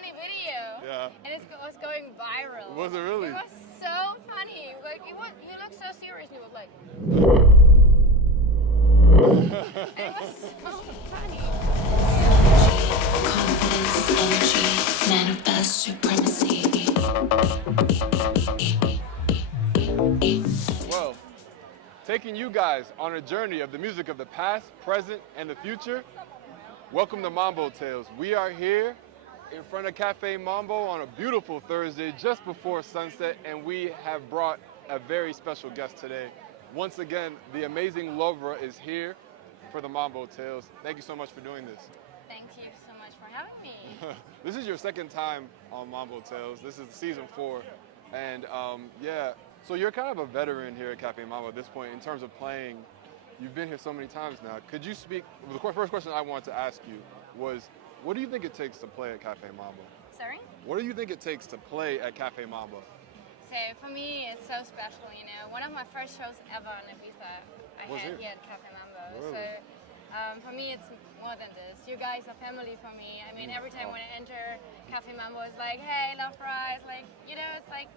funny video. Yeah. And it was going viral. Was it really? It was so funny. Like you looked so serious. And he was like. And it was so funny. Confidence, energy, manifest supremacy. Well, taking you guys on a journey of the music of the past, present, and the future. Welcome to Mambo Tales. We are here in front of Café Mambo on a beautiful Thursday just before sunset, and we have brought a very special guest today. Once again, the amazing LOVRA is here for the Mambo Tales. Thank you so much for doing this. Thank you so much for having me. This is your second time on Mambo Tales. This is season 4. And yeah, so you're kind of a veteran here at Café Mambo at this point in terms of playing. You've been here so many times now. Could you speak, the first question I wanted to ask you was, what do you think it takes to play at Café Mambo? Sorry? What do you think it takes to play at Café Mambo? So for me, it's so special, you know. One of my first shows ever in Ibiza, I had here at Café Mambo. Really? So for me, it's more than this. You guys are family for me. I mean, every time when I enter Café Mambo, it's like, hey, LOVRA. It's like, you know, it's like,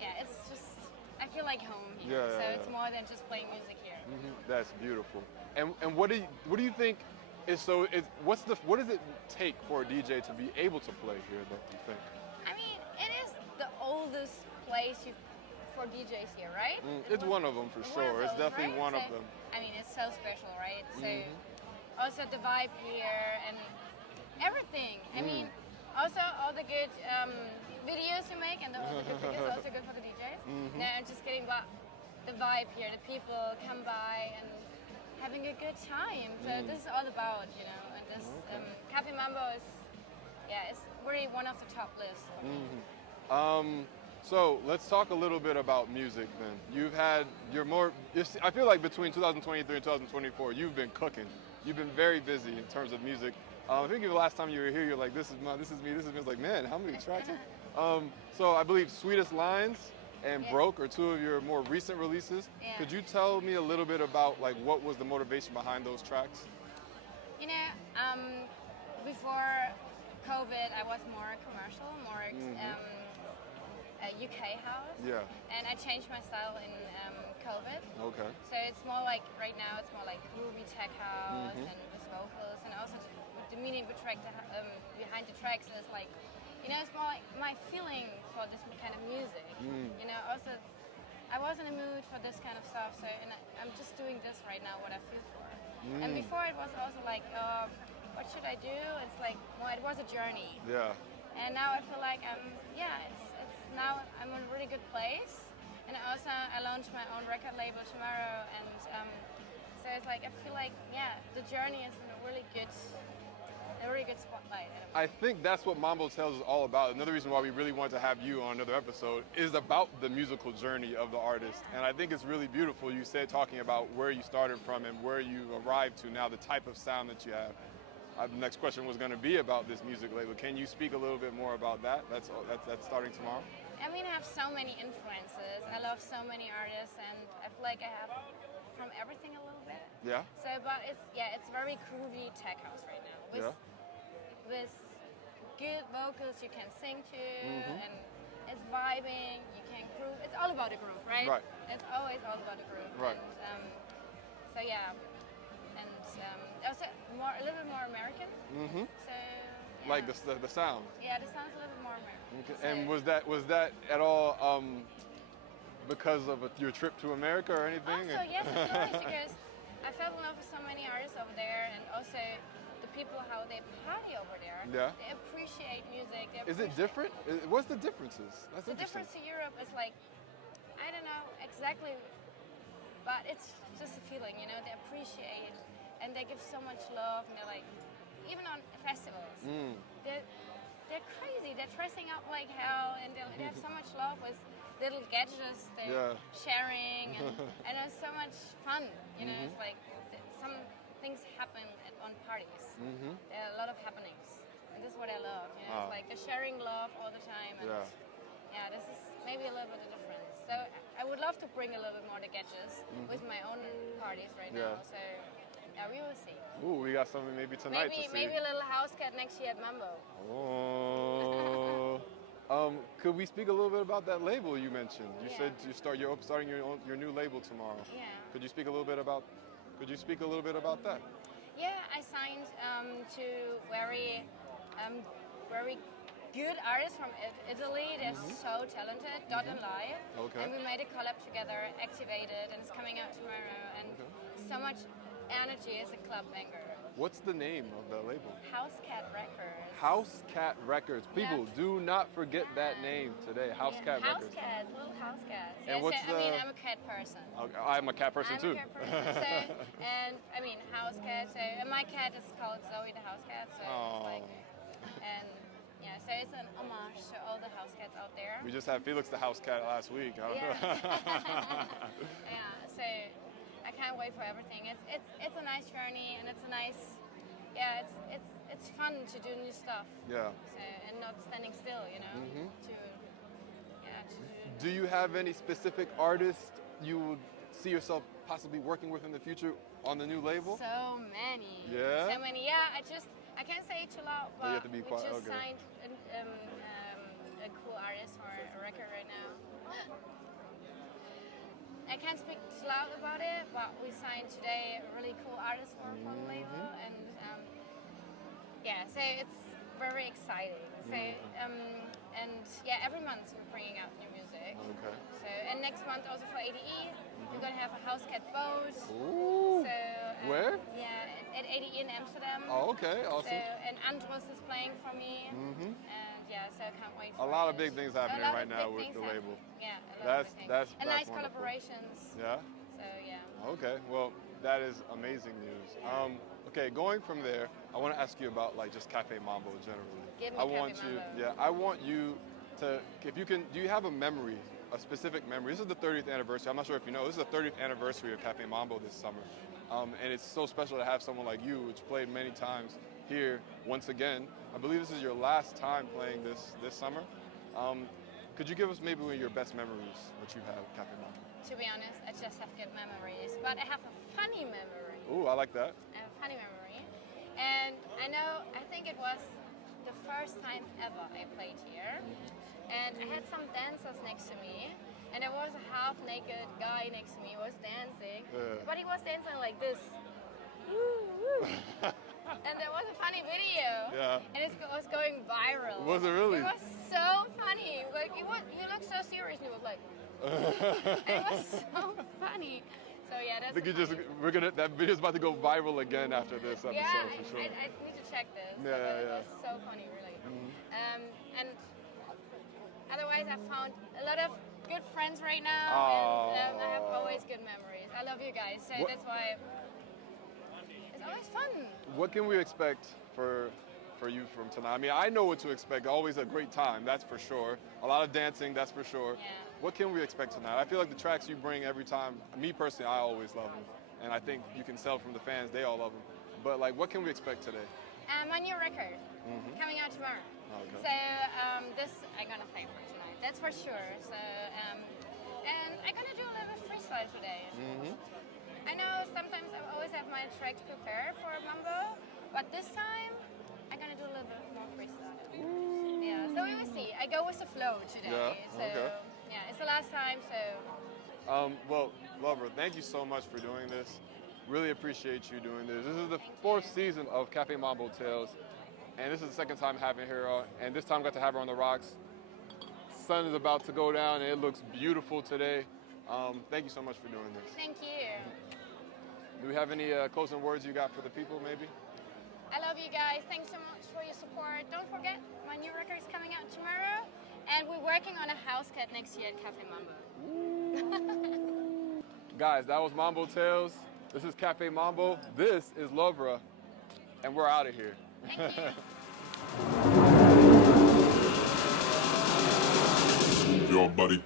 yeah, it's just, I feel like home here. So it's more than just playing music here. That's beautiful. And what do you think is so? What does it take for a DJ to be able to play here? Though you think? I mean, it is the oldest place for DJs here, right? It's one of them for sure. It's definitely one of them. I mean, it's so special, right? So also the vibe here and everything. I mean, also all the good videos you make and all the good videos also good for the DJs. No, I'm just kidding, but the vibe here, the people come by and having a good time. So this is all about, you know, and this Café Mambo is, yeah, it's really one of the top lists for me. So let's talk a little bit about music then. I feel like between 2023 and 2024, you've been cooking. You've been very busy in terms of music. I think the last time you were here, you're like, this is me. It's like, man, how many tracks? So I believe Sweetest Lines and Broke are two of your more recent releases. Yeah. Could you tell me a little bit about like what was the motivation behind those tracks? You know, before COVID, I was more commercial, more UK house. Yeah. And I changed my style in COVID. Okay. So it's more like, right now, it's more like groovy tech house and with vocals, and also the meaning behind the tracks is like, you know, it's more like my feeling for this kind of music. You know, also, I was in the mood for this kind of stuff, so and I'm just doing this right now, what I feel for. And before it was also like, what should I do? It's like, well, it was a journey. Yeah. And now I feel like now I'm in a really good place. And also I launched my own record label tomorrow, and so it's like I feel like the journey is in a really good spotlight. I think that's what Mambo Tales is all about. Another reason why we really want to have you on another episode is about the musical journey of the artist. And I think it's really beautiful. You said talking about where you started from and where you arrived to now, the type of sound that you have. The next question was going to be about this music label. Can you speak a little bit more about that? That's starting tomorrow. I mean, I have so many influences. I love so many artists, and I feel like I have from everything a little bit. Yeah. So, but it's very groovy tech house right now. With good vocals you can sing to, and it's vibing. You can groove. It's all about the groove, right? Right. It's always all about the groove. Right. And, so yeah. And also a little bit more American. So yeah. Like the sound. Yeah, the sound's a little bit more American. Okay. So, And was that at all because of your trip to America or anything? Also, yes, it was, because I fell in love with so many artists over there, and also the people, how they party over there. Yeah. They appreciate music. Is it different? What's the differences? That's The interesting. difference to Europe is like, I don't know exactly, but it's just a feeling, you know. They appreciate, and they give so much love, and they're like, even on festivals, they're crazy. They're dressing up like hell, and they have so much love with little gadgets they're sharing, and it's so much fun. You know, it's like some things happen on parties. There are a lot of happenings, and this is what I love. You know, it's like they're sharing love all the time, and yeah, this is maybe a little bit of difference. So I would love to bring a little bit more the gadgets with my own parties right now. So Yeah, we will see. Ooh, we got something maybe tonight to see. Maybe a little house cat next year at Mambo. Oh. Could we speak a little bit about that label you mentioned? You Yeah. said you're starting your new label tomorrow. Yeah. Could you speak a little bit about that? Yeah, I signed to very good artists from Italy. They're so talented, Dot and Live. Okay. And we made a collab together, Activated, and it's coming out tomorrow. And so much energy. It's a club banger. What's the name of the label? House Cat Records. House Cat Records. People, do not forget that name today. House Cat House Records. cats, little house cats. And Yeah, what's so, I mean, I'm a cat person. I'm a cat person too. I'm a cat person. So, and I mean, house cat. So, and my cat is called Zoe the house cat. So it's like, and yeah, so it's an homage to all the house cats out there. We just had Felix the house cat last week. Huh? Yeah. Yeah. So I can't wait for everything. It's a nice journey, and it's a nice. Yeah, it's fun to do new stuff. Yeah. So, and not standing still, you know. Do you have any specific artists you would see yourself possibly working with in the future on the new label? So many. Yeah? So many. Yeah, I can't say it too loud, but you have to be we quiet. just Okay. signed a cool artist for a record right now. I can't speak too loud about it, but we signed today a really cool artist for the label, and yeah, so it's very exciting. So and yeah, every month we're bringing out new music. Okay. So and next month also for ADE, we're gonna have a house cat boat. Ooh. So Where? Yeah, at ADE in Amsterdam. Oh, okay, awesome. So and Andros is playing for me. And yeah, so I can't wait. A lot of big things happening right now with things the label. Yeah, a lot of big things. That's and nice wonderful. collaborations. Yeah. So yeah. Okay. Well, that is amazing news. Okay, going from there, I want to ask you about like just Café Mambo generally. Give me I Café want you, Mambo. yeah, I want you to, if you can, do you have a memory, a specific memory? This is the 30th anniversary. I'm not sure if you know, this is the 30th anniversary of Café Mambo this summer. And it's so special to have someone like you, which played many times here once again. I believe this is your last time playing this summer. Could you give us maybe your best memories that you have at Café Mambo? To be honest, I just have good memories, but I have a funny memory. Ooh, I like that. I have a funny memory, and I think it was the first time ever I played here, and I had some dancers next to me, and there was a half-naked guy next to me who was dancing, but he was dancing like this. Woo, woo. And there was a funny video, and it was going viral. Was it really? It was so funny. Like he looked so serious, and he was like, and it was so funny. So yeah, that's. I think that video's about to go viral again after this episode for sure. I need to check this. Yeah, It yeah. was so funny, really. And otherwise, I found a lot of good friends right now, and I have always good memories. I love you guys, so that's why it's always fun. What can we expect for you from tonight? I mean, I know what to expect. Always a great time, that's for sure. A lot of dancing, that's for sure. Yeah. What can we expect tonight? I feel like the tracks you bring every time, me personally, I always love them. And I think you can tell from the fans, they all love them. But like, what can we expect today? My new record coming out tomorrow. Okay. So this I'm gonna play for tonight. That's for sure. So and I'm gonna do a little freestyle today. I know sometimes I always have my tracks prepared for Mambo, but this time I'm gonna do a little bit more freestyle. Yeah. So we will see. I go with the flow today. Yeah, So okay. yeah, it's the last time. So Well, LOVRA, thank you so much for doing this. Really appreciate you doing this. This is the fourth season of Café Mambo Tales, and this is the second time having her, and this time I got to have her on the rocks. Sun is about to go down, and it looks beautiful today. Thank you so much for doing this. thank you. Do we have any closing words you got for the people, maybe? I love you guys. Thanks so much for your support. Don't forget, my new record is coming out tomorrow, and we're working on a house cat next year at Café Mambo. Guys, that was Mambo Tales. This is Café Mambo. This is LOVRA, and we're out of here. Thank you. Move your body.